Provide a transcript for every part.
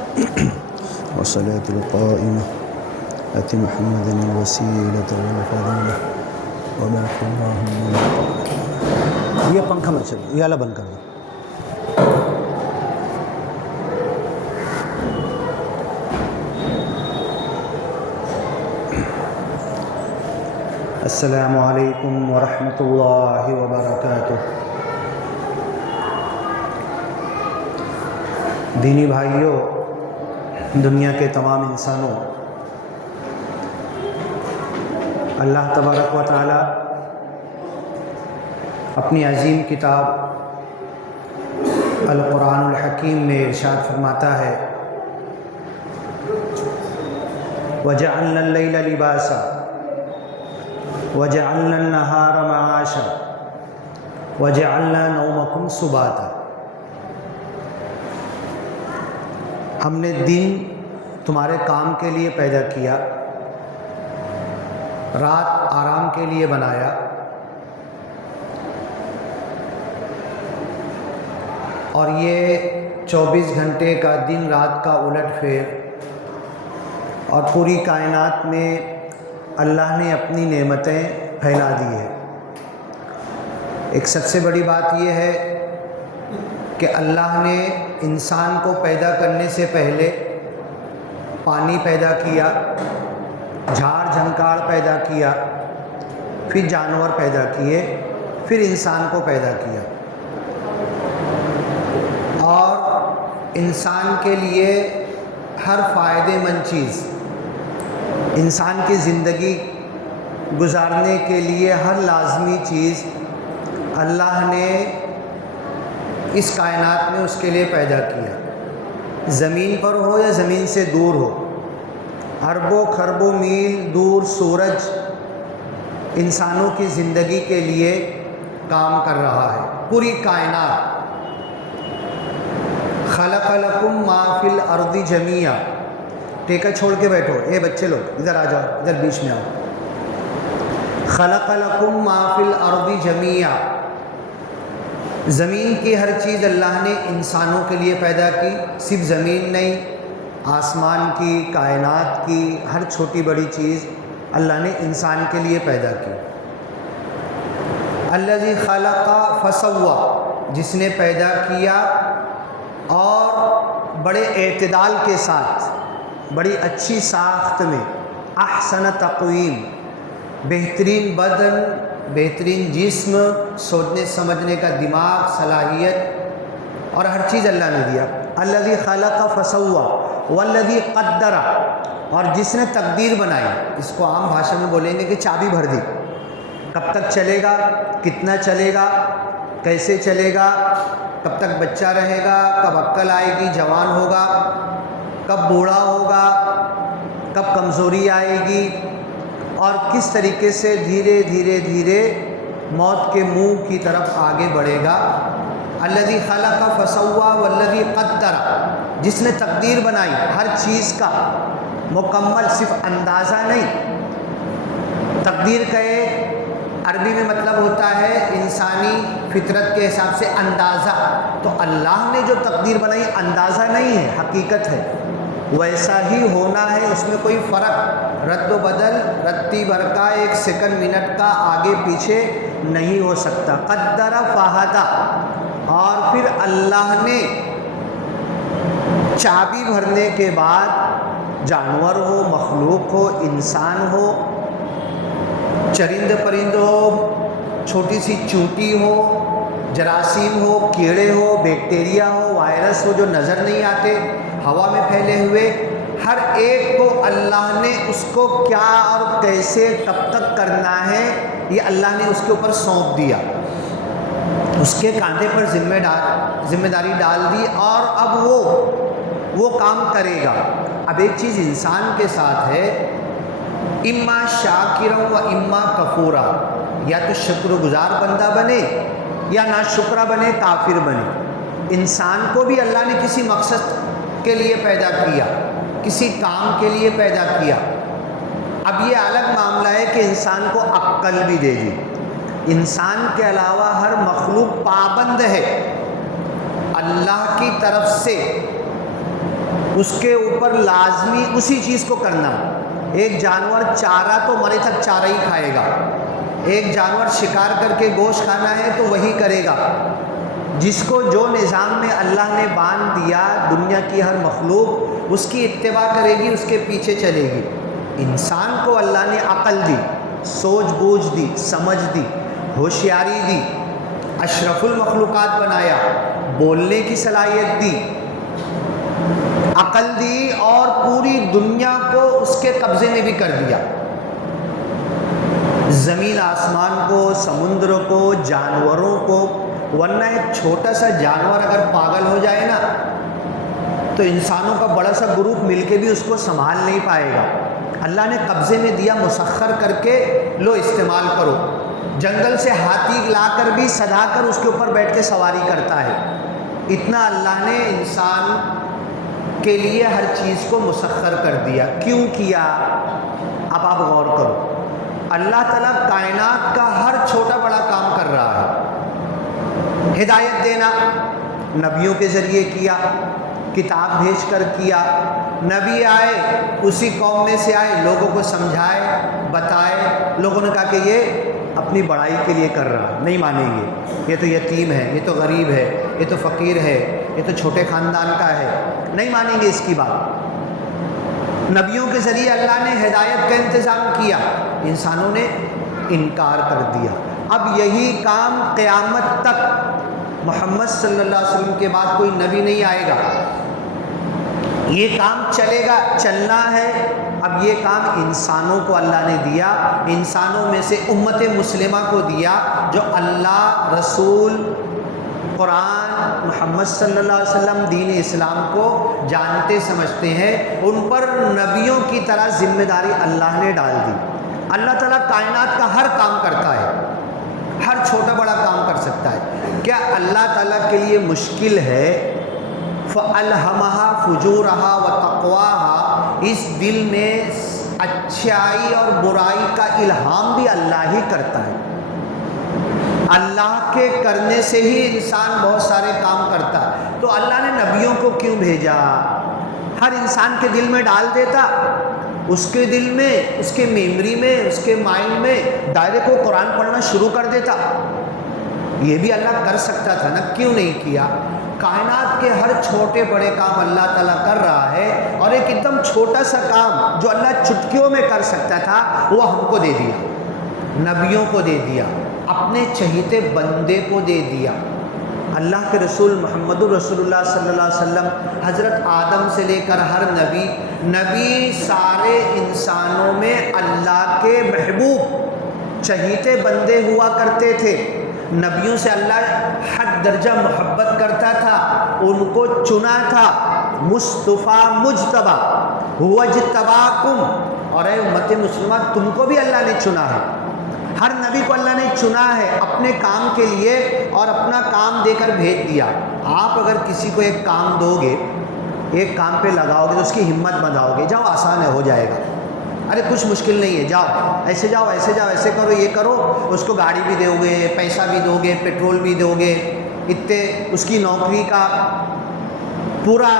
والصلاة القائمة آت محمدا الوسيلة والفضيلة وبارك اللهم یہ پنکھا مت چلو، یہ والا بند کر دو۔ السلام علیکم ورحمۃ اللہ وبرکاتہ۔ دینی بھائیوں، دنیا کے تمام انسانوں، اللہ تبارک و تعالی اپنی عظیم کتاب القرآن الحکیم میں ارشاد فرماتا ہے وَجَعَلْنَا اللَّيْلَ لِبَاسًا وَجَعَلْنَا النَّهَارَ مَعَاشًا وَجَعَلْنَا نَوْمَكُمْ سُبَاتًا۔ ہم نے دن تمہارے کام کے لیے پیدا کیا، رات آرام کے لیے بنایا، اور یہ 24 گھنٹے کا دن رات کا الٹ پھیر اور پوری کائنات میں اللہ نے اپنی نعمتیں پھیلا دی ہے۔ ایک سب سے بڑی بات یہ ہے کہ اللہ نے انسان کو پیدا کرنے سے پہلے پانی پیدا کیا، جھاڑ جھنکاڑ پیدا کیا، پھر جانور پیدا کیے، پھر انسان کو پیدا کیا، اور انسان کے لیے ہر فائدے مند چیز، انسان کی زندگی گزارنے کے لیے ہر لازمی چیز اللہ نے اس کائنات میں اس کے لیے پیدا کیا، زمین پر ہو یا زمین سے دور ہو، اربوں خربوں میل دور سورج انسانوں کی زندگی کے لیے کام کر رہا ہے۔ پوری کائنات خلق لکم ما فی الارض جمیعا، ٹیکا چھوڑ کے بیٹھو، اے بچے لوگ ادھر آ جاؤ، ادھر بیچ میں آؤ۔ خلق لکم ما فی الارض جمیعا، زمین کی ہر چیز اللہ نے انسانوں کے لیے پیدا کی، صرف زمین نہیں، آسمان کی، کائنات کی ہر چھوٹی بڑی چیز اللہ نے انسان کے لیے پیدا کی۔ الذی خلق فسوی، جس نے پیدا کیا اور بڑے اعتدال کے ساتھ، بڑی اچھی ساخت میں، احسن تقویم، بہترین بدن، بہترین جسم، سوچنے سمجھنے کا دماغ، صلاحیت اور ہر چیز اللہ نے دیا۔ الذی خلق فسوی والذی قدر، اور جس نے تقدیر بنائی، اس کو عام بھاشا میں بولیں گے کہ چابی بھر دی، کب تک چلے گا، کتنا چلے گا، کیسے چلے گا، کب تک بچہ رہے گا، کب عقل آئے گی، جوان ہوگا، کب بوڑھا ہوگا، کب کمزوری آئے گی، اور کس طریقے سے دھیرے دھیرے دھیرے موت کے منہ کی طرف آگے بڑھے گا۔ الذی خلق فسوی والذی قدر، جس نے تقدیر بنائی ہر چیز کا مکمل، صرف اندازہ نہیں۔ تقدیر کا ایک عربی میں مطلب ہوتا ہے انسانی فطرت کے حساب سے اندازہ، تو اللہ نے جو تقدیر بنائی اندازہ نہیں ہے، حقیقت ہے، ویسا ہی ہونا ہے، اس میں کوئی فرق، رد و بدل، رتی بھر کا، ایک سیکنڈ منٹ کا آگے پیچھے نہیں ہو سکتا۔ قدر فہدی، اور پھر اللہ نے چابی بھرنے کے بعد جانور ہو، مخلوق ہو، انسان ہو، چرند پرند ہو، چھوٹی سی چونٹی ہو، جراثیم ہو، کیڑے ہو، بیکٹیریا ہو، وائرس ہو جو نظر نہیں آتے، ہوا میں پھیلے ہوئے، ہر ایک کو اللہ نے اس کو کیا اور کیسے کب تک کرنا ہے یہ اللہ نے اس کے اوپر سونپ دیا، اس کے کاندھے پر ذمہ داری ڈال دی، اور اب وہ کام کرے گا۔ اب ایک چیز انسان کے ساتھ ہے، اما شاکرا و اما کفورا، یا تو شکر گزار بندہ بنے یا ناشکرہ بنے، کافر بنے۔ انسان کو بھی اللہ نے کسی مقصد کے لیے پیدا کیا، کسی کام کے لیے پیدا کیا۔ اب یہ الگ معاملہ ہے کہ انسان کو عقل بھی دے دی۔ انسان کے علاوہ ہر مخلوق پابند ہے اللہ کی طرف سے اس کے اوپر لازمی اسی چیز کو کرنا۔ ایک جانور چارہ تو مرے تک چارہ ہی کھائے گا، ایک جانور شکار کر کے گوشت کھانا ہے تو وہی کرے گا۔ جس کو جو نظام میں اللہ نے باندھ دیا، دنیا کی ہر مخلوق اس کی اتباع کرے گی، اس کے پیچھے چلے گی۔ انسان کو اللہ نے عقل دی، سوچ بوجھ دی، سمجھ دی، ہوشیاری دی، اشرف المخلوقات بنایا، بولنے کی صلاحیت دی، عقل دی، اور پوری دنیا کو اس کے قبضے میں بھی کر دیا۔ زمین آسمان کو، سمندر کو، جانوروں کو۔ ورنہ ایک چھوٹا سا جانور اگر پاگل ہو جائے نا تو انسانوں کا بڑا سا گروپ مل کے بھی اس کو سنبھال نہیں پائے گا۔ اللہ نے قبضے میں دیا، مسخر کر کے لو استعمال کرو۔ جنگل سے ہاتھی لا کر بھی سجا کر اس کے اوپر بیٹھ کے سواری کرتا ہے۔ اتنا اللہ نے انسان کے لیے ہر چیز کو مسخر کر دیا۔ کیوں کیا؟ اب آپ غور کرو، اللہ تعالیٰ کائنات کا ہر چھوٹا بڑا کام کر رہا ہے۔ ہدایت دینا نبیوں کے ذریعے کیا، کتاب بھیج کر کیا۔ نبی آئے، اسی قوم میں سے آئے، لوگوں کو سمجھائے، بتائے۔ لوگوں نے کہا کہ یہ اپنی بڑائی کے لیے کر رہا، نہیں مانیں گے، یہ تو یتیم ہے، یہ تو غریب ہے، یہ تو فقیر ہے، یہ تو چھوٹے خاندان کا ہے، نہیں مانیں گے اس کی بات۔ نبیوں کے ذریعے اللہ نے ہدایت کا انتظام کیا، انسانوں نے انکار کر دیا۔ اب یہی کام قیامت تک، محمد صلی اللہ علیہ وسلم کے بعد کوئی نبی نہیں آئے گا، یہ کام چلے گا، چلنا ہے۔ اب یہ کام انسانوں کو اللہ نے دیا، انسانوں میں سے امت مسلمہ کو دیا، جو اللہ، رسول، قرآن، محمد صلی اللہ علیہ وسلم، دین اسلام کو جانتے سمجھتے ہیں۔ ان پر نبیوں کی طرح ذمہ داری اللہ نے ڈال دی۔ اللہ تعالیٰ کائنات کا ہر کام کرتا ہے، ہر چھوٹا بڑا کام کر سکتا ہے۔ کیا اللہ تعالیٰ کے لیے مشکل ہے؟ فَأَلْهَمَهَا فُجُورَهَا وَتَقْوَاهَا، اس دل میں اچھائی اور برائی کا الہام بھی اللہ ہی کرتا ہے۔ اللہ کے کرنے سے ہی انسان بہت سارے کام کرتا ہے۔ تو اللہ نے نبیوں کو کیوں بھیجا؟ ہر انسان کے دل میں ڈال دیتا، اس کے دل میں، اس کے میموری میں، اس کے مائنڈ میں ڈائریکٹ کو قرآن پڑھنا شروع کر دیتا۔ یہ بھی اللہ کر سکتا تھا نا، کیوں نہیں کیا؟ کائنات کے ہر چھوٹے بڑے کام اللہ تعالیٰ کر رہا ہے، اور ایک ایک دم چھوٹا سا کام جو اللہ چٹکیوں میں کر سکتا تھا وہ ہم کو دے دیا، نبیوں کو دے دیا، اپنے چہیتے بندے کو دے دیا۔ اللہ کے رسول محمد رسول اللہ صلی اللہ علیہ وسلم، حضرت آدم سے لے کر ہر نبی سارے انسانوں میں اللہ کے محبوب چہیتے بندے ہوا کرتے تھے۔ نبیوں سے اللہ حد درجہ محبت کرتا تھا، ان کو چنا تھا۔ مصطفیٰ مجتبیٰ هو اجتباکم، اور اے امت مسلمہ تم کو بھی اللہ نے چنا ہے۔ ہر نبی کو اللہ نے چنا ہے اپنے کام کے لیے، اور اپنا کام دے کر بھیج دیا۔ آپ اگر کسی کو ایک کام دو گے، ایک کام پہ لگاؤ گے تو اس کی ہمت بندھاؤ گے، جاؤ آسان ہے، ہو جائے گا، ارے کچھ مشکل نہیں ہے، جاؤ ایسے جاؤ، ایسے جاؤ، ایسے کرو، یہ کرو، اس کو گاڑی بھی دو گے، پیسہ بھی دو گے، پیٹرول بھی دو گے، اتنے اس کی نوکری کا پورا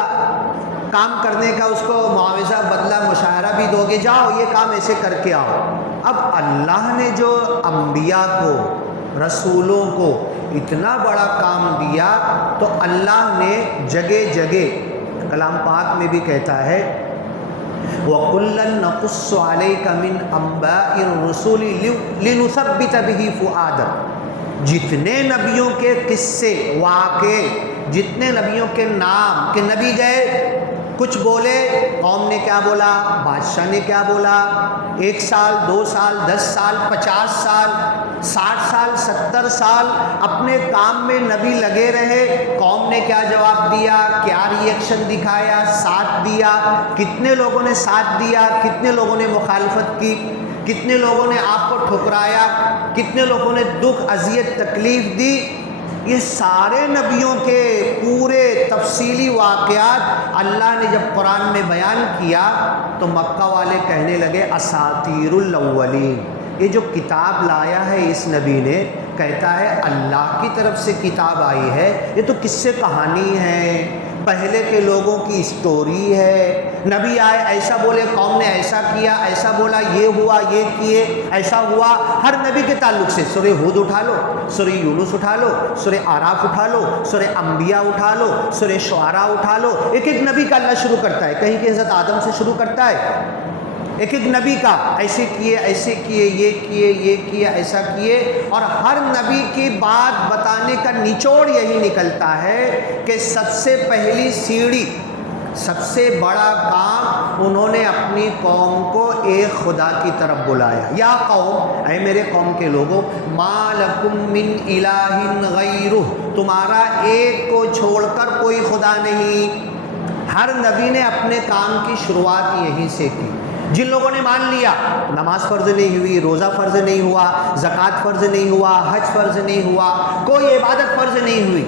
کام کرنے کا اس کو معاوضہ بدلہ مشاہرہ بھی دو گے، جاؤ یہ کام ایسے کر کے آؤ۔ اب اللہ نے جو انبیاء کو، رسولوں کو اتنا بڑا کام دیا، تو اللہ نے جگہ جگہ کلام پاک میں بھی کہتا ہے وَكُلًّا نَقُصُّ عَلَيْكَ مِنْ أَنْبَاءِ الرُّسُلِ لِنُثَبِّتَ بِهِ فُؤَادَكَ، جتنے نبیوں کے قصے، واقعے، جتنے نبیوں کے نام، کہ نبی گئے، کچھ بولے، قوم نے کیا بولا، بادشاہ نے کیا بولا، 1 سال 2 سال 10 سال 50 سال 60 سال 70 سال اپنے کام میں نبی لگے رہے، قوم نے کیا جواب دیا، کیا ری ایکشن دکھایا، ساتھ دیا، کتنے لوگوں نے ساتھ دیا، کتنے لوگوں نے مخالفت کی، کتنے لوگوں نے آپ کو ٹھکرایا، کتنے لوگوں نے دکھ اذیت تکلیف دی۔ یہ سارے نبیوں کے پورے تفصیلی واقعات اللہ نے جب قرآن میں بیان کیا تو مکہ والے کہنے لگے اساطیر الاولین، یہ جو کتاب لایا ہے اس نبی نے، کہتا ہے اللہ کی طرف سے کتاب آئی ہے، یہ تو قصے کہانی ہے، پہلے کے لوگوں کی اسٹوری ہے، نبی آئے ایسا بولے، قوم نے ایسا کیا، ایسا بولا، یہ ہوا، یہ کیے، ایسا ہوا۔ ہر نبی کے تعلق سے سورہ ہود اٹھا لو، سورہ یونس اٹھا لو، سورہ آراف اٹھا لو، سورہ انبیاء اٹھا لو، سورہ شعراء اٹھا لو، ایک ایک نبی کا اللہ شروع کرتا ہے، کہیں کہ حضرت آدم سے شروع کرتا ہے، ایک ایک نبی کا ایسے کیے، ایسے کیے، یہ کیے، یہ کیے، ایسا کیے۔ اور ہر نبی کی بات بتانے کا نچوڑ یہی نکلتا ہے کہ سب سے پہلی سیڑھی، سب سے بڑا کام انہوں نے اپنی قوم کو ایک خدا کی طرف بلایا۔ یا قوم، اے میرے قوم کے لوگوں، ما لکم من الہ غیرہ، تمہارا ایک کو چھوڑ کر کوئی خدا نہیں۔ ہر نبی نے اپنے کام کی شروعات یہیں سے کی۔ جن لوگوں نے مان لیا نماز فرض نہیں ہوئی، روزہ فرض نہیں ہوا، زکوٰۃ فرض نہیں ہوا، حج فرض نہیں ہوا، کوئی عبادت فرض نہیں ہوئی۔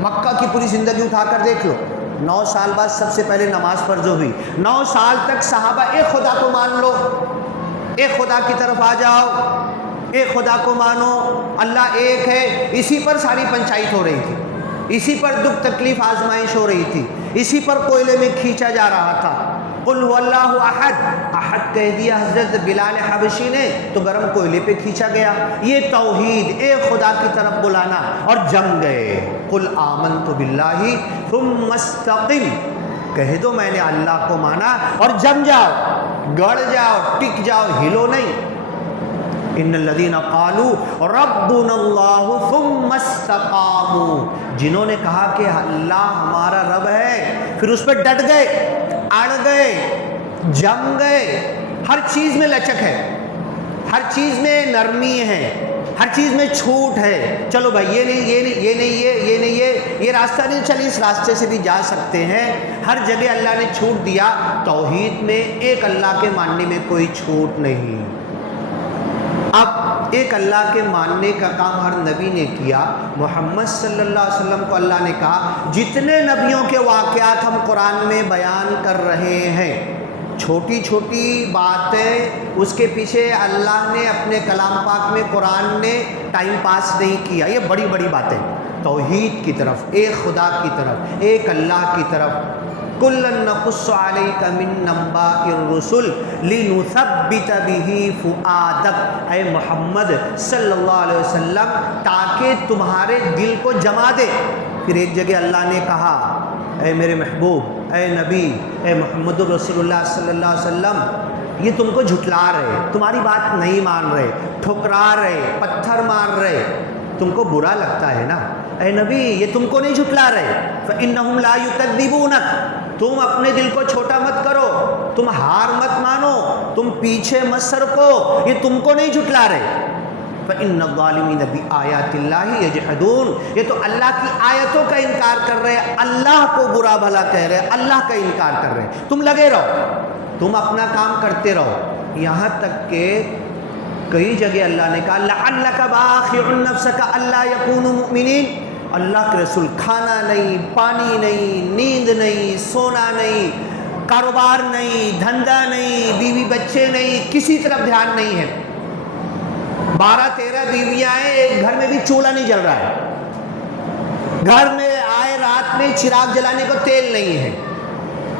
مکہ کی پوری زندگی اٹھا کر دیکھ لو، 9 سال بعد سب سے پہلے نماز فرض ہوئی، 9 سال تک صحابہ ایک خدا کو مان لو، ایک خدا کی طرف آ جاؤ، ایک خدا کو مانو، اللہ ایک ہے، اسی پر ساری پنچایت ہو رہی تھی، اسی پر دکھ تکلیف آزمائش ہو رہی تھی، اسی پر کوئلے میں کھینچا جا رہا تھا۔ قل هو اللہ احد، احد کہہ دیا حضرت بلال حبشی نے تو گرم کوئلے پہ کھینچا گیا۔ یہ توحید، ایک خدا کی طرف بلانا، اور جم گئے۔ قل آمنت باللہ ثم استقم، کہہ دو میں نے اللہ کو مانا اور جم جاؤ، گڑ جاؤ، ٹک جاؤ، ہلو نہیں۔ ان الذین قالوا ربنا اللہ ثم استقاموا، جنہوں نے کہا کہ اللہ ہمارا رب ہے، پھر اس پہ ڈٹ گئے، اڑ گئے، جم گئے۔ ہر چیز میں لچک ہے، ہر چیز میں نرمی ہے، ہر چیز میں چھوٹ ہے۔ چلو بھائی یہ نہیں، یہ نہیں، یہ نہیں، یہ نہیں، یہ راستہ نہیں، چل اس راستے سے بھی جا سکتے ہیں۔ ہر جگہ اللہ نے چھوٹ دیا۔ توحید میں ایک اللہ کے ماننے میں کوئی چھوٹ نہیں۔ اب ایک اللہ کے ماننے کا کام ہر نبی نے کیا۔ محمد صلی اللہ علیہ وسلم کو اللہ نے کہا جتنے نبیوں کے واقعات ہم قرآن میں بیان کر رہے ہیں، چھوٹی چھوٹی باتیں، اس کے پیچھے اللہ نے اپنے کلام پاک میں، قرآن نے ٹائم پاس نہیں کیا، یہ بڑی بڑی باتیں توحید کی طرف، ایک خدا کی طرف، ایک اللہ کی طرف۔ کُلًا نَقُصُّ عَلَيْكَ مِن نَّبَأِ الرُّسُلِ لِنُثَبِّتَ بِهِ فُؤَادَكَ، اے محمد صلی اللہ علیہ وسلم تاکہ تمہارے دل کو جما دے۔ پھر ایک جگہ اللہ نے کہا اے میرے محبوب، اے نبی، اے محمد رسول اللہ صلی اللہ علیہ وسلم، یہ تم کو جھٹلا رہے، تمہاری بات نہیں مان رہے، ٹھکرا رہے، پتھر مار رہے، تم کو برا لگتا ہے نا؟ اے نبی یہ تم کو نہیں جھٹلا رہے، فَإِنَّهُمْ لَا يُكَذِّبُونَكَ، تم اپنے دل کو چھوٹا مت کرو، تم ہار مت مانو، تم پیچھے مت سرکو، یہ تم کو نہیں جھٹلا رہے۔ فَإِنَّ الظَّالِمِينَ بِآيَاتِ اللَّهِ يَجْحَدُونَ، یہ تو اللہ کی آیتوں کا انکار کر رہے ہیں، اللہ کو برا بھلا کہہ رہے ہیں، اللہ کا انکار کر رہے ہیں۔ تم لگے رہو، تم اپنا کام کرتے رہو، یہاں تک کہ کئی جگہ اللہ نے کہا لَعَلَّكَ بَاخِعٌ نَفْسَكَ أَلَّا يَكُونُوا مُؤْمِنِينَ، اللہ کے رسول کھانا نہیں، پانی نہیں، نیند نہیں، سونا نہیں، کاروبار نہیں، دھندا نہیں، بیوی بچے نہیں، کسی طرف دھیان نہیں ہے۔ 12-13 بیویاں ہیں، ایک گھر میں بھی چولہا نہیں جل رہا ہے، گھر میں آئے رات میں چراغ جلانے کو تیل نہیں ہے،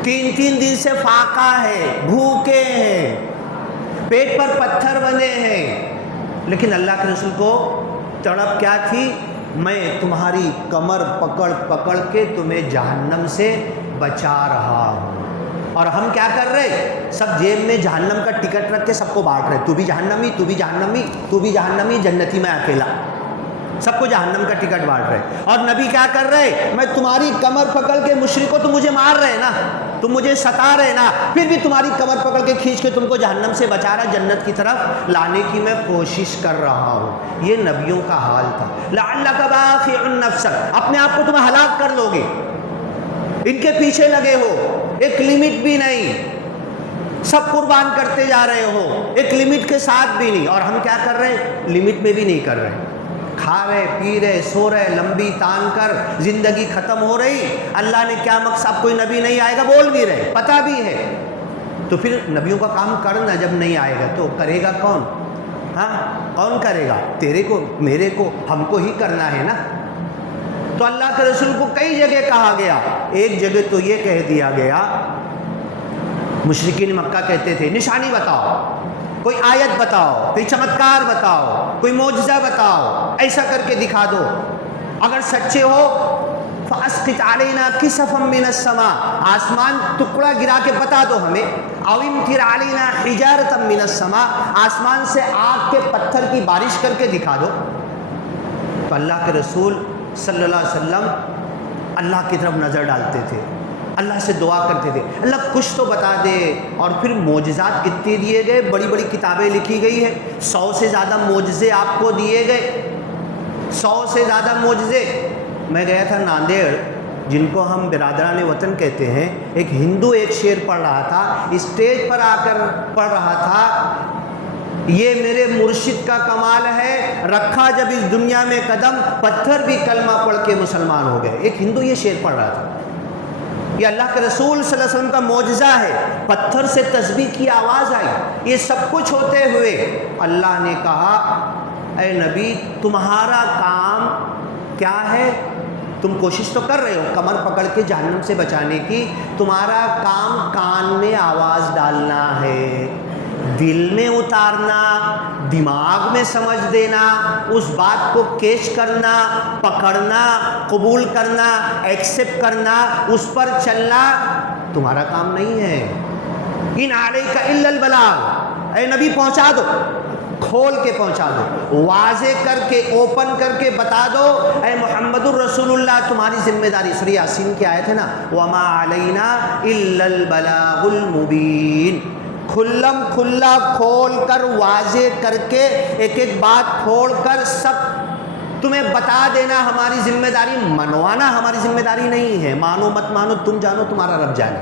3 دن سے فاقہ ہے، بھوکے ہیں، پیٹ پر پتھر بندھے ہیں، لیکن اللہ کے رسول کو تڑپ کیا تھی؟ میں تمہاری کمر پکڑ پکڑ کے تمہیں جہنم سے بچا رہا ہوں۔ اور ہم کیا کر رہے؟ سب جیب میں جہنم کا ٹکٹ رکھ کے سب کو بانٹ رہے، تو بھی جہنمی، تو بھی جہنمی، تو بھی جہنمی، جنتی میں اکیلا، سب کو جہنم کا ٹکٹ بانٹ رہے۔ اور نبی کیا کر رہے؟ میں تمہاری کمر پکڑ کے، مشرکو تم مجھے مار رہے نا، تم مجھے ستا رہے نا، پھر بھی تمہاری کمر پکڑ کے کھینچ کے تم کو جہنم سے بچا رہا، جنت کی طرف لانے کی میں کوشش کر رہا ہوں۔ یہ نبیوں کا حال تھا۔ لَعَلَّكَ بَاخِعٌ نَفْسَكَ، اپنے آپ کو تم ہلاک کر لو گے، ان کے پیچھے لگے ہو، ایک لمٹ بھی نہیں، سب قربان کرتے جا رہے ہو، ایک لمٹ کے ساتھ بھی نہیں۔ اور ہم کیا کر رہے ہیں؟ لمٹ میں بھی نہیں کر رہے، کھا رہے، پی رہے، سو رہے، لمبی تان کر زندگی ختم ہو رہی۔ اللہ نے کیا مقصد، اب کوئی نبی نہیں آئے گا بول بھی رہے، پتہ بھی ہے، تو پھر نبیوں کا کام کرنا، جب نہیں آئے گا تو کرے گا کون؟ ہاں کون کرے گا؟ تیرے کو، میرے کو، ہم کو ہی کرنا ہے نا۔ تو اللہ کے رسول کو کئی جگہ کہا گیا. ایک جگہ تو یہ کہہ دیا گیا، مشرکین مکہ کہتے تھے نشانی بتاؤ، کوئی آیت بتاؤ، کوئی چمتکار بتاؤ، کوئی معجزہ بتاؤ، ایسا کر کے دکھا دو. اگر سچے ہو فَأَسْقِطْ عَلَيْنَا كِسَفًا مِّنَ السَّمَاءِ، آسمان ٹکڑا گرا کے بتا دو ہمیں. أَوْ امْطِرْ عَلَيْنَا حِجَارَةً مِّنَ السَّمَاءِ، آسمان سے آگ کے پتھر کی بارش کر کے دکھا دو. تو اللہ کے رسول صلی اللہ علیہ وسلم اللہ کی طرف نظر ڈالتے تھے، اللہ سے دعا کرتے تھے اللہ کچھ تو بتا دے. اور پھر معجزات کتنے دیے گئے، بڑی بڑی کتابیں لکھی گئی ہیں، 100 سے زیادہ معجزے آپ کو دیے گئے، 100 سے زیادہ معجزے. میں گیا تھا ناندیڑ، جن کو ہم برادران وطن کہتے ہیں. ایک ہندو ایک شعر پڑھ رہا تھا، اسٹیج پر آ کر پڑھ رہا تھا، یہ میرے مرشد کا کمال ہے، رکھا جب اس دنیا میں قدم پتھر بھی کلمہ پڑھ کے مسلمان ہو گئے. ایک ہندو یہ شعر پڑھ رہا تھا. یہ اللہ کے رسول صلی اللہ علیہ وسلم کا معجزہ ہے. پتھر سے تسبیح کی آواز آئی. یہ سب کچھ ہوتے ہوئے اللہ نے کہا اے نبی تمہارا کام کیا ہے؟ تم کوشش تو کر رہے ہو کمر پکڑ کے جہنم سے بچانے کی، تمہارا کام کان میں آواز ڈالنا ہے، دل میں اتارنا، دماغ میں سمجھ دینا، اس بات کو کیچ کرنا، پکڑنا، قبول کرنا، ایکسیپٹ کرنا، اس پر چلنا تمہارا کام نہیں ہے. ان علیک الا البلاغ، اے نبی پہنچا دو، کھول کے پہنچا دو، واضح کر کے اوپن کر کے بتا دو اے محمد الرسول اللہ تمہاری ذمہ داری. سورہ یاسین کی آیت ہے نا وما علینا الا البلاغ المبین. کھلم کھلا کھول کر واضح کر کے ایک ایک بات کھول کر سب تمہیں بتا دینا ہماری ذمہ داری. منوانا ہماری ذمہ داری نہیں ہے، مانو مت مانو تم جانو تمہارا رب جانے.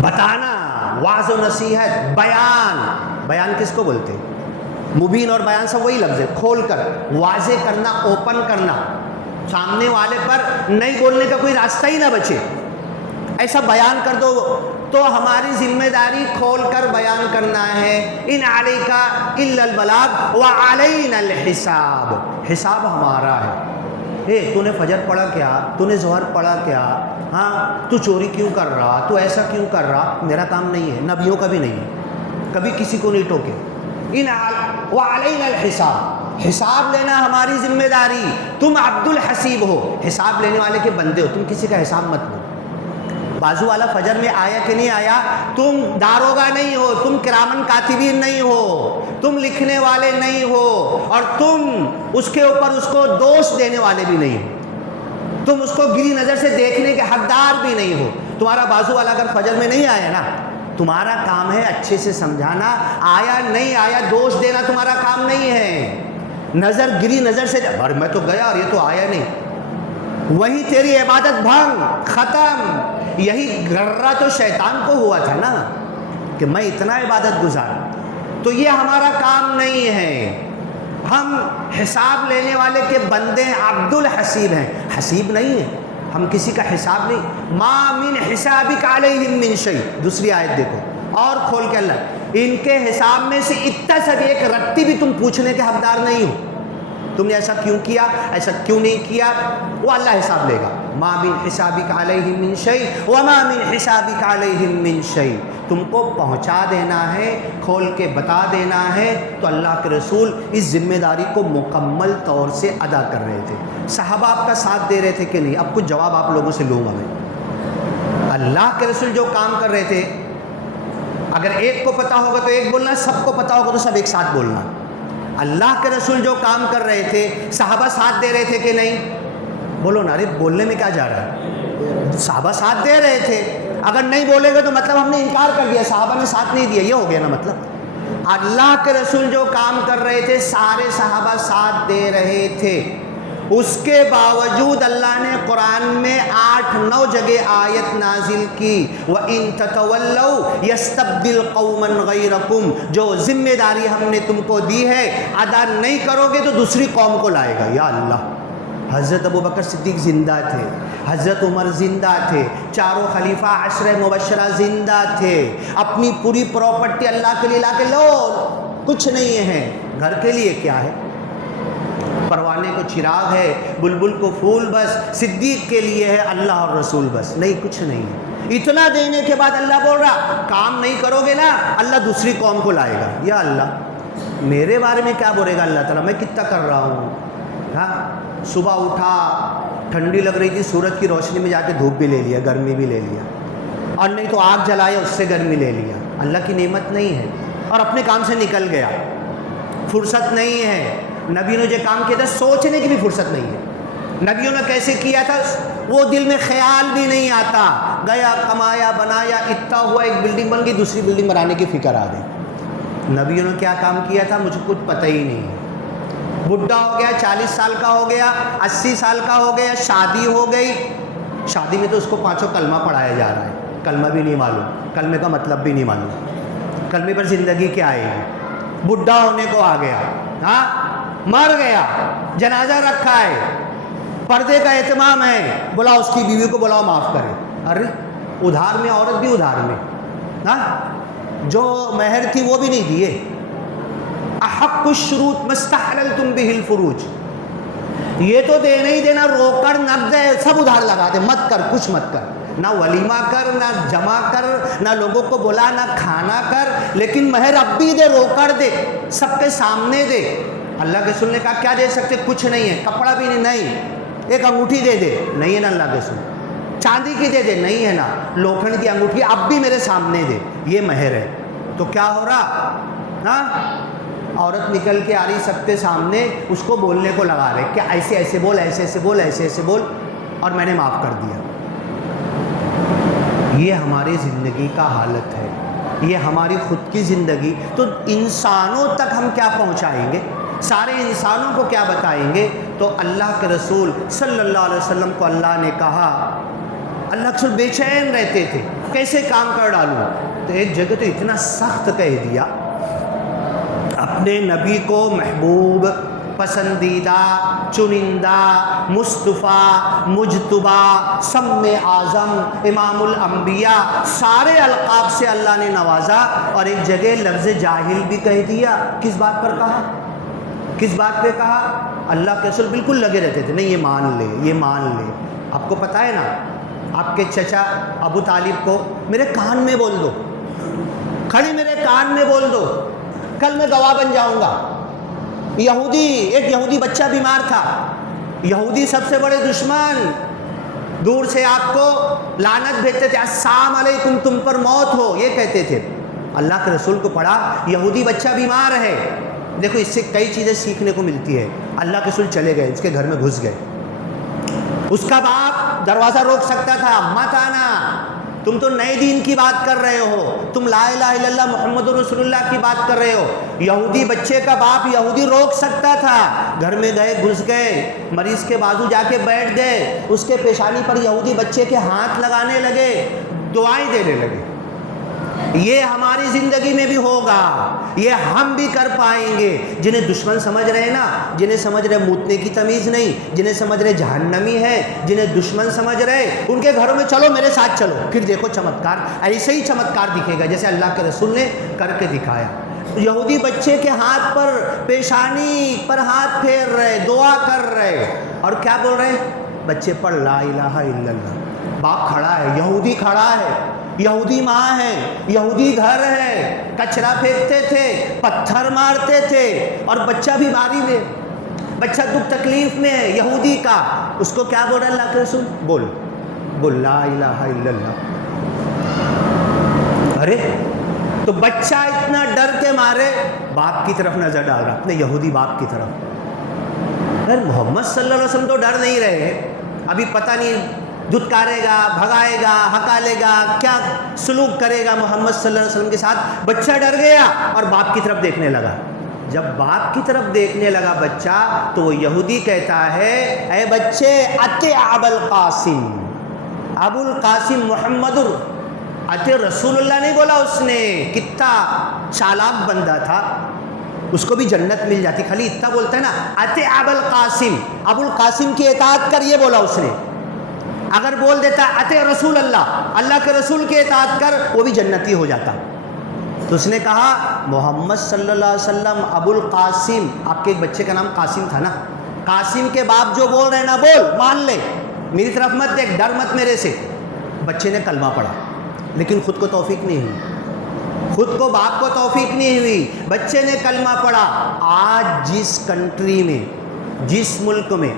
بتانا، واعظ و نصیحت، بیان. بیان کس کو بولتے ہیں؟ مبین اور بیان سب وہی لفظ ہے. کھول کر واضح کرنا، اوپن کرنا، سامنے والے پر نہیں بولنے کا کوئی راستہ ہی نہ بچے، ایسا بیان کر دو. تو ہماری ذمہ داری کھول کر بیان کرنا ہے. ان علیک الا البلاغ وعلینا الحساب، حساب ہمارا ہے. تو نے فجر پڑھا کیا؟ تو نے ظہر پڑھا کیا؟ ہاں تو چوری کیوں کر رہا؟ تو ایسا کیوں کر رہا؟ میرا کام نہیں ہے، نبیوں کا بھی نہیں ہے، کبھی کسی کو نہیں ٹوکے. وعلینا الحساب، حساب لینا ہماری ذمہ داری. تم عبد الحسیب ہو، حساب لینے والے کے بندے ہو، تم کسی کا حساب مت لو. بازو والا فجر میں آیا کہ نہیں آیا، تم داروغہ نہیں ہو، تم کرامن کاتبین نہیں ہو، تم لکھنے والے نہیں ہو، اور تم اس کے اوپر اس کو دوش دینے والے بھی نہیں ہو، تم اس کو گری نظر سے دیکھنے کے حقدار بھی نہیں ہو. تمہارا بازو والا اگر فجر میں نہیں آیا نا، تمہارا کام ہے اچھے سے سمجھانا، آیا نہیں آیا دوش دینا تمہارا کام نہیں ہے. نظر گری نظر سے اور میں تو گیا اور یہ تو آیا نہیں، وہی تیری عبادت بھنگ ختم. یہی گرہ تو شیطان کو ہوا تھا نا کہ میں اتنا عبادت گزار. تو یہ ہمارا کام نہیں ہے. ہم حساب لینے والے کے بندے ہیں، عبد الحسیب ہیں، حسیب نہیں ہیں. ہم کسی کا حساب نہیں. ما من حسابک علیہم من شیء. دوسری آیت دیکھو اور کھول کے اللہ، ان کے حساب میں سے اتنا سا بھی ایک رتی بھی تم پوچھنے کے حقدار نہیں ہو. تم نے ایسا کیوں کیا، ایسا کیوں نہیں کیا، وہ اللہ حساب لے گا. ما من حسابک علیہم من شیء وما من حسابک علیہم من شیء. تم کو پہنچا دینا ہے، کھول کے بتا دینا ہے. تو اللہ کے رسول اس ذمہ داری کو مکمل طور سے ادا کر رہے تھے. صحابہ آپ کا ساتھ دے رہے تھے کہ نہیں؟ اب کچھ جواب آپ لوگوں سے لوں گا میں. اللہ کے رسول جو کام کر رہے تھے، اگر ایک کو پتا ہوگا تو ایک بولنا، سب کو پتا ہوگا تو سب ایک ساتھ بولنا. اللہ کے رسول جو کام کر رہے تھے، صحابہ ساتھ دے رہے تھے کہ نہیں؟ بولو نا، ارے بولنے میں کیا جا رہا ہے؟ صحابہ ساتھ دے رہے تھے. اگر نہیں بولے گا تو مطلب ہم نے انکار کر دیا، صحابہ نے ساتھ نہیں دیا، یہ ہو گیا نا مطلب. اللہ کے رسول جو کام کر رہے تھے سارے صحابہ ساتھ دے رہے تھے. اس کے باوجود اللہ نے قرآن میں 8-9 جگہ آیت نازل کی، وَإِن تَتَوَلَّوْا يَسْتَبْدِلْ قَوْمًا غَيْرَكُمْ. جو ذمہ داری ہم نے تم کو دی ہے ادا نہیں کرو گے تو دوسری قوم کو لائے گا. یا اللہ، حضرت ابوبکر صدیق زندہ تھے، حضرت عمر زندہ تھے، چاروں خلیفہ 10 مبشرہ زندہ تھے. اپنی پوری پراپرٹی اللہ کے لیے لا کے لو، کچھ نہیں ہے، گھر کے لیے کیا ہے؟ پروانے کو چراغ ہے، بلبل کو پھول بس، صدیق کے لیے ہے اللہ اور رسول بس، نہیں کچھ نہیں ہے۔ اتنا دینے کے بعد اللہ بول رہا کام نہیں کرو گے نا اللہ دوسری قوم کو لائے گا۔ یا اللہ میرے بارے میں کیا بولے گا اللہ تعالیٰ، میں کتنا کر رہا ہوں۔ ہاں صبح اٹھا، ٹھنڈی لگ رہی تھی، سورج کی روشنی میں جا کے دھوپ بھی لے لیا، گرمی بھی لے لیا، اور نہیں تو آگ جلایا اس سے گرمی لے لیا۔ اللہ کی نعمت نہیں ہے، اور اپنے کام سے نکل گیا، فرصت نہیں ہے۔ نبیوں نے جو کام کیا تھا سوچنے کی بھی فرصت نہیں ہے، نبیوں نے کیسے کیا تھا وہ دل میں خیال بھی نہیں آتا، گیا کمایا بنایا، اتنا ہوا ایک بلڈنگ بن گئی، دوسری بلڈنگ بنانے کی فکر آ گئی۔ نبیوں نے کیا کام کیا تھا مجھے کچھ پتہ ہی نہیں ہے۔ بڈھا ہو گیا، 40 سال کا ہو گیا، 80 سال کا ہو گیا، شادی ہو گئی، شادی میں تو اس کو 5 کلمہ پڑھایا جا رہا ہے، کلمہ بھی نہیں معلوم، کلمے کا مطلب بھی نہیں معلوم، کلمے پر زندگی کیا آئے گی۔ بڈھا ہونے کو آ گیا، ہاں مر گیا، جنازہ رکھا ہے، پردے کا اہتمام ہے، بلاؤ اس کی بیوی کو بلاؤ معاف کرے۔ ارے ادھار میں، عورت بھی ادھار میں، ہاں جو مہر تھی وہ بھی نہیں دیے۔ احق الشروط مستحللتم به الفروج، یہ تو دینا ہی دینا، روکڑ نقد سب ادھار لگا دے، مت کر، کچھ مت کر، نہ ولیمہ کر، نہ جمع کر، نہ لوگوں کو بلا، نہ کھانا کر، لیکن مہر اب بھی دے، روکڑ دے، سب کے سامنے دے۔ اللہ کے رسول نے کہا کیا دے سکتے، کچھ نہیں ہے، کپڑا بھی نہیں، ایک انگوٹھی دے دے، نہیں ہے نا اللہ کے رسول، چاندی کی دے دے، نہیں ہے نا، لوکھن کی انگوٹھی اب بھی میرے سامنے دے، یہ مہر ہے۔ تو کیا ہو رہا، ہاں عورت نکل کے آ رہی سب کے سامنے، اس کو بولنے کو لگا رہے کہ ایسے ایسے بول، ایسے ایسے بول، ایسے ایسے بول، اور میں نے معاف کر دیا۔ یہ ہماری زندگی کا حالت ہے، یہ ہماری خود کی زندگی۔ تو انسانوں تک ہم کیا پہنچائیں گے، سارے انسانوں کو کیا بتائیں گے؟ تو اللہ کے رسول صلی اللہ علیہ وسلم کو اللہ نے کہا، اللہ کے رسول بے چین رہتے تھے کیسے کام کر ڈالوں، تو ایک جگہ تو اتنا سخت کہہ دیا، اپنے نبی کو محبوب، پسندیدہ، چنندہ، مصطفیٰ، مجتبیٰ، سم اعظم، امام الانبیاء، سارے القاب سے اللہ نے نوازا، اور ایک جگہ لفظ جاہل بھی کہہ دیا۔ کس بات پر کہا، کس بات پہ کہا؟ اللہ کے رسول بالکل لگے رہتے تھے، نہیں یہ مان لے، یہ مان لے۔ آپ کو پتہ ہے نا، آپ کے چچا ابو طالب کو میرے کان میں بول دو، کھڑی میرے کان میں بول دو، کل میں گواہ بن جاؤں گا۔ یہودی، ایک یہودی بچہ بیمار تھا، یہودی سب سے بڑے دشمن، دور سے آپ کو لعنت بھیجتے تھے، السلام علیکم، تم پر موت ہو، یہ کہتے تھے۔ اللہ کے رسول کو پڑھا یہودی بچہ بیمار ہے، دیکھو اس سے کئی چیزیں سیکھنے کو ملتی ہے۔ اللہ کے رسول چلے گئے، اس کے گھر میں گھس گئے، اس کا باپ دروازہ روک سکتا تھا، مت آنا، تم تو نئے دین کی بات کر رہے ہو، تم لا الہ الا اللہ محمد رسول اللہ کی بات کر رہے ہو۔ یہودی بچے کا باپ یہودی روک سکتا تھا، گھر میں گئے، گھس گئے، مریض کے بازو جا کے بیٹھ گئے، اس کے پیشانی پر یہودی بچے کے ہاتھ لگانے لگے، دعائیں دینے لگے۔ یہ ہماری زندگی میں بھی ہوگا، یہ ہم بھی کر پائیں گے۔ جنہیں دشمن سمجھ رہے ہیں نا، جنہیں سمجھ رہے موتنے کی تمیز نہیں، جنہیں سمجھ رہے جہنمی ہے، جنہیں دشمن سمجھ رہے، ان کے گھروں میں چلو، میرے ساتھ چلو، پھر دیکھو چمتکار، ایسے ہی چمتکار دکھے گا جیسے اللہ کے رسول نے کر کے دکھایا۔ یہودی بچے کے ہاتھ پر، پیشانی پر ہاتھ پھیر رہے، دعا کر رہے، اور کیا بول رہے؟ بچے پڑھ لا الہ الا اللہ۔ باپ کھڑا ہے، یہودی کھڑا ہے، یہودی ماں ہے، یہودی گھر ہے، کچرا پھینکتے تھے، پتھر مارتے تھے، اور بچہ بیماری میں، بچہ دکھ تکلیف میں ہے یہودی کا، اس کو کیا بول رہا ہے اللہ کے رسول؟ بول بول لا الہ الا اللہ۔ ارے تو بچہ اتنا ڈر کے مارے باپ کی طرف نظر ڈال رہا، اپنے یہودی باپ کی طرف۔ ارے محمد صلی اللہ علیہ وسلم تو ڈر نہیں رہے، ابھی پتہ نہیں دھتکارے گا، بھگائے گا، ہکالے گا، کیا سلوک کرے گا محمد صلی اللہ علیہ وسلم کے ساتھ۔ بچہ ڈر گیا اور باپ کی طرف دیکھنے لگا۔ جب باپ کی طرف دیکھنے لگا بچہ، تو وہ یہودی کہتا ہے، اے بچے اطیع ابا القاسم، ابو القاسم محمد اطیع رسول اللہ نہیں بولا اس نے، کتنا چالاک بندہ تھا، اس کو بھی جنت مل جاتی، خالی اتنا بولتا ہے نا، اطیع ابا القاسم، ابو القاسم کی اطاعت کر، یہ بولا اس نے۔ اگر بول دیتا اطیع رسول اللہ، اللہ کے رسول کی اطاعت کر، وہ بھی جنتی ہو جاتا۔ تو اس نے کہا محمد صلی اللہ علیہ وسلم ابو القاسم، آپ کے ایک بچے کا نام قاسم تھا نا، قاسم کے باپ جو بول رہے ہیں نا بول، مان لے، میری طرف مت دیکھ، ڈر مت میرے سے۔ بچے نے کلمہ پڑھا لیکن خود کو توفیق نہیں ہوئی، خود کو باپ کو توفیق نہیں ہوئی، بچے نے کلمہ پڑھا۔ آج جس کنٹری میں، جس ملک میں،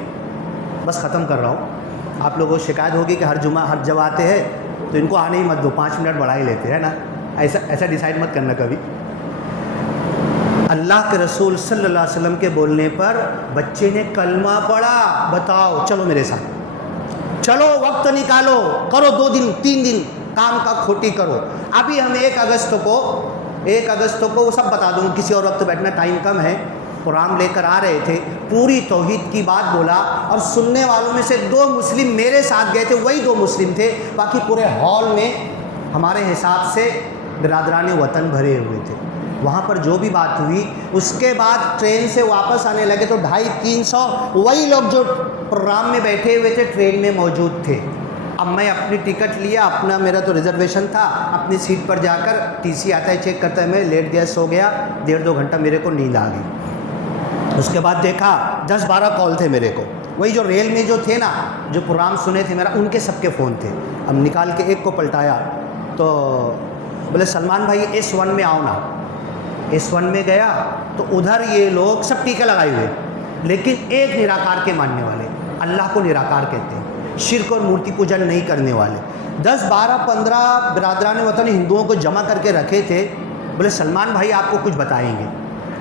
بس ختم کر رہا ہوں، آپ لوگوں کو شکایت ہوگی کہ ہر جمعہ ہر جب آتے ہیں تو ان کو آنے ہی مت دو، 5 منٹ بڑھا ہی لیتے ہیں نا، ایسا ڈیسائیڈ مت کرنا کبھی۔ اللہ کے رسول صلی اللہ علیہ وسلم کے بولنے پر بچے نے کلمہ پڑھا۔ بتاؤ، چلو میرے ساتھ، چلو وقت نکالو، کرو 2 دن 3 دن کام کا کھوٹی کرو۔ ابھی ہم 1 اگست کو وہ سب بتا دوں، کسی اور وقت بیٹھنا، ٹائم کم ہے۔ قرآن لے کر آ رہے تھے، پوری توحید کی بات بولا، اور سننے والوں میں سے 2 مسلم میرے ساتھ گئے تھے، وہی 2 مسلم تھے، باقی پورے ہال میں ہمارے حساب سے برادران وطن بھرے ہوئے تھے۔ وہاں پر جو بھی بات ہوئی، اس کے بعد ٹرین سے واپس آنے لگے تو 250-300 وہی لوگ جو پروگرام میں بیٹھے ہوئے تھے ٹرین میں موجود تھے۔ اب میں اپنی ٹکٹ لیا، میرا تو ریزرویشن تھا، اپنی سیٹ پر جا کر ٹی سی آتا ہے چیک کرتا ہے، میں لیٹ گیا، سو گیا، 1.5-2 گھنٹہ میرے کو نیند آ گئی۔ اس کے بعد دیکھا 10-12 کال تھے میرے کو، وہی جو ریل میں جو تھے نا، جو پروگرام سنے تھے میرا، ان کے سب کے فون تھے۔ اب نکال کے ایک کو پلٹایا تو بولے سلمان بھائی S1 میں آؤ نا۔ S1 میں گیا تو ادھر یہ لوگ سب ٹیکے لگائے ہوئے، لیکن ایک نراکار کے ماننے والے، اللہ کو نراکار کہتے ہیں، شرک اور مورتی پوجن نہیں کرنے والے۔ 10-12-15 برادران وطن ہندوؤں کو جمع کر کے رکھے تھے، بولے سلمان بھائی آپ کو کچھ بتائیں گے۔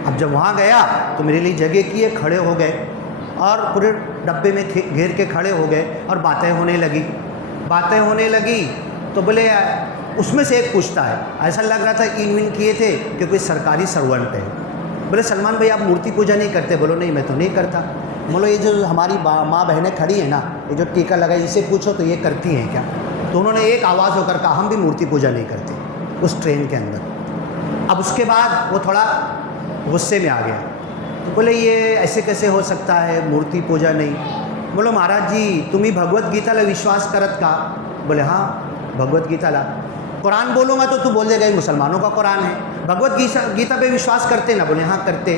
اب جب وہاں گیا تو میرے لیے جگہ کیے، کھڑے ہو گئے اور پورے ڈبے میں گھیر کے کھڑے ہو گئے اور باتیں ہونے لگی تو بولے، اس میں سے ایک پوچھتا ہے، ایسا لگ رہا تھا ان کیے تھے کہ کوئی سرکاری سرونٹ ہے، بولے سلمان بھائی آپ مورتی پوجا نہیں کرتے؟ بولو نہیں میں تو نہیں کرتا۔ بولو یہ جو ہماری ماں بہنیں کھڑی ہیں نا، یہ جو ٹیکہ لگائی، اسے پوچھو تو یہ کرتی ہیں کیا؟ تو انہوں نے ایک آواز ہو کر کہا ہم بھی مورتی پوجا نہیں کرتے، اس ٹرین کے اندر۔ اب اس کے بعد وہ تھوڑا غصے میں آ گیا، تو بولے یہ ایسے کیسے ہو سکتا ہے، مورتی پوجا نہیں؟ بولو مہاراج جی تمہیں بھگوت گیتا لا وشواس کرت کا؟ بولے ہاں بھگوت گیتا لا۔ قرآن بولوں گا تو بول دے گا یہ مسلمانوں کا قرآن ہے، بھگوت گیتا پہ وشواس کرتے نا؟ بولے ہاں کرتے۔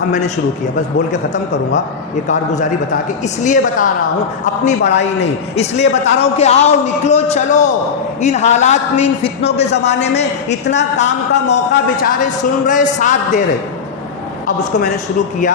اب میں نے شروع کیا، بس بول کے ختم کروں گا، یہ کارگزاری بتا کے اس لیے بتا رہا ہوں، اپنی بڑائی نہیں، اس لیے بتا رہا ہوں کہ آؤ نکلو چلو، ان حالات میں، ان فتنوں کے زمانے میں اتنا کام کا موقع بیچارے سن رہے، ساتھ دے رہے۔ اب اس کو میں نے شروع کیا،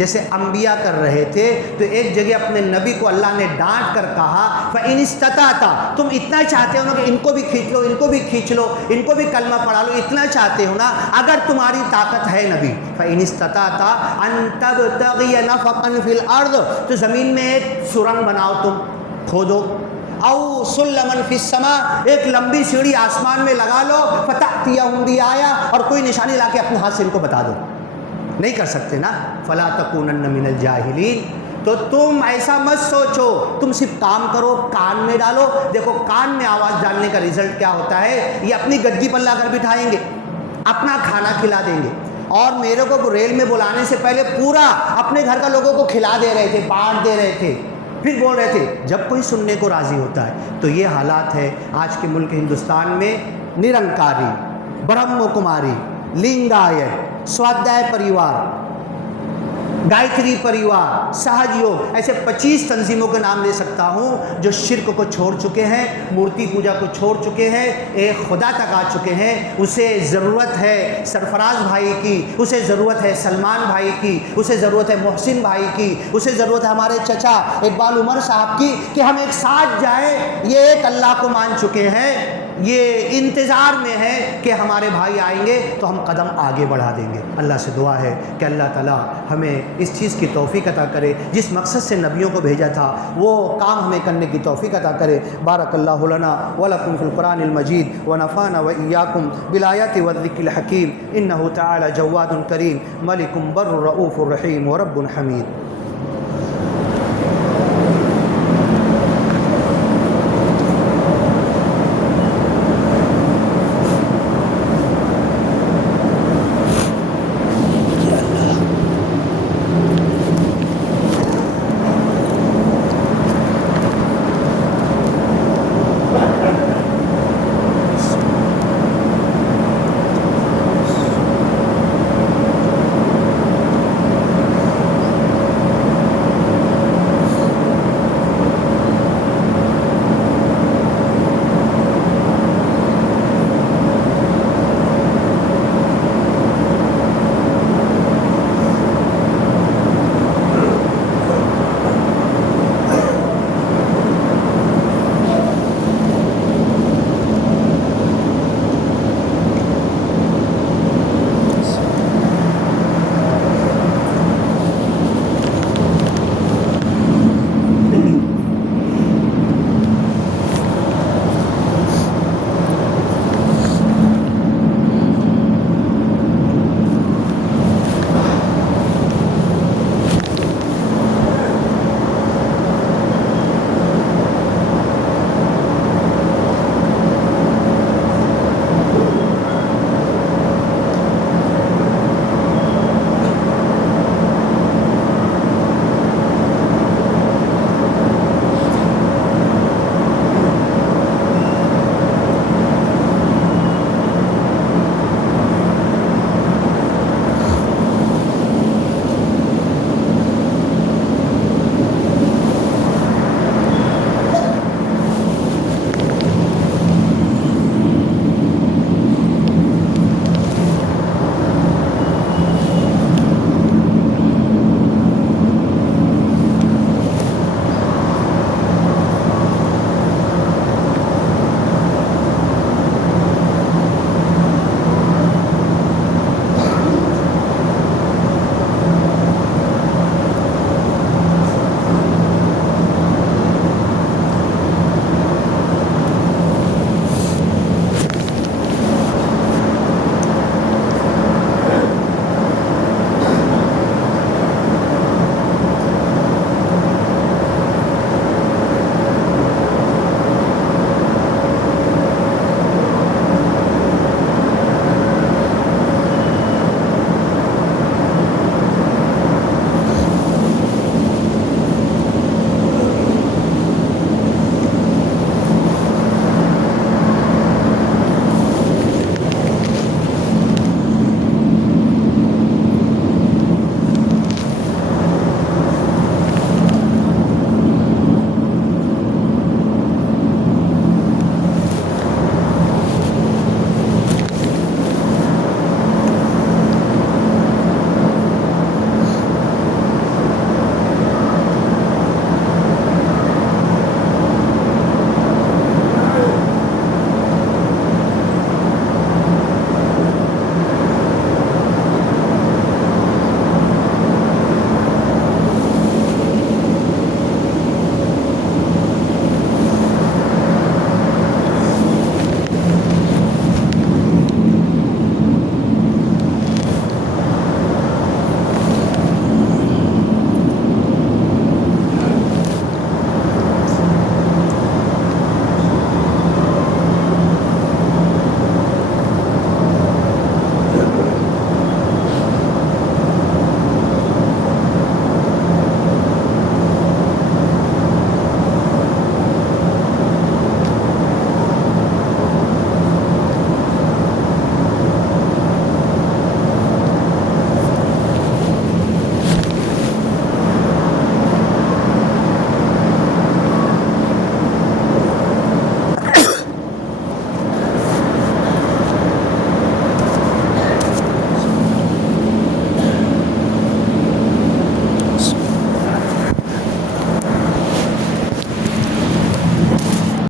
جیسے انبیاء کر رہے تھے، تو ایک جگہ اپنے نبی کو اللہ نے ڈانٹ کر کہا فَإِنِ اسْتَطَعْتَ، تم اتنا چاہتے ہو نا کہ ان کو بھی کھینچ لو، ان کو بھی کھینچ لو، ان کو بھی کلمہ پڑھا لو، اتنا چاہتے ہو نا، اگر تمہاری طاقت ہے نبی، فَإِنِ اسْتَطَعْتَ أَن تَبْتَغِيَ نَفَقًا فِي الْأَرْضِ، تو زمین میں ایک سرنگ بناؤ، تم کھودو، او سلمن فی السماء، ایک لمبی سیڑھی آسمان میں لگا لو، فتأتیہم بآیہ، اور کوئی نشانی لا کے اپنے ہاتھ سے ان کو بتا دو، نہیں کر سکتے نا، فلا تکونن من الجاہلین، تو تم ایسا مت سوچو، تم صرف کام کرو، کان میں ڈالو، دیکھو کان میں آواز ڈالنے کا رزلٹ کیا ہوتا ہے، یہ اپنی گدی پر لا کر بٹھائیں گے، اپنا کھانا کھلا دیں گے، اور میرے کو ریل میں بلانے سے پہلے پورا اپنے گھر کا لوگوں کو کھلا دے رہے تھے، بانٹ دے رہے تھے، پھر بول رہے تھے جب کوئی سننے کو راضی ہوتا ہے۔ تو یہ حالات ہے آج کے ملک ہندوستان میں، نرنکاری، برہم کماری، لنگایت، سوادھیائے پریوار، گایتری پریوار، سہج یوگ، ایسے 25 تنظیموں کے نام لے سکتا ہوں جو شرک کو چھوڑ چکے ہیں، مورتی پوجا کو چھوڑ چکے ہیں، ایک خدا تک آ چکے ہیں۔ اسے ضرورت ہے سرفراز بھائی کی، اسے ضرورت ہے سلمان بھائی کی، اسے ضرورت ہے محسن بھائی کی، اسے ضرورت ہے ہمارے چچا اقبال عمر صاحب کی، کہ ہم ایک ساتھ جائیں۔ یہ ایک اللہ کو مان چکے ہیں، یہ انتظار میں ہے کہ ہمارے بھائی آئیں گے تو ہم قدم آگے بڑھا دیں گے۔ اللہ سے دعا ہے کہ اللہ تعالیٰ ہمیں اس چیز کی توفیق عطا کرے، جس مقصد سے نبیوں کو بھیجا تھا وہ کام ہمیں کرنے کی توفیق عطا کرے۔ بارک اللہ لنا ولکم فی القرآن المجید ونفعنا وإیاکم بالآیات والذکر الحکیم، انہ تعالی جواد کریم ملک بر رؤوف رحیم ورب حمید۔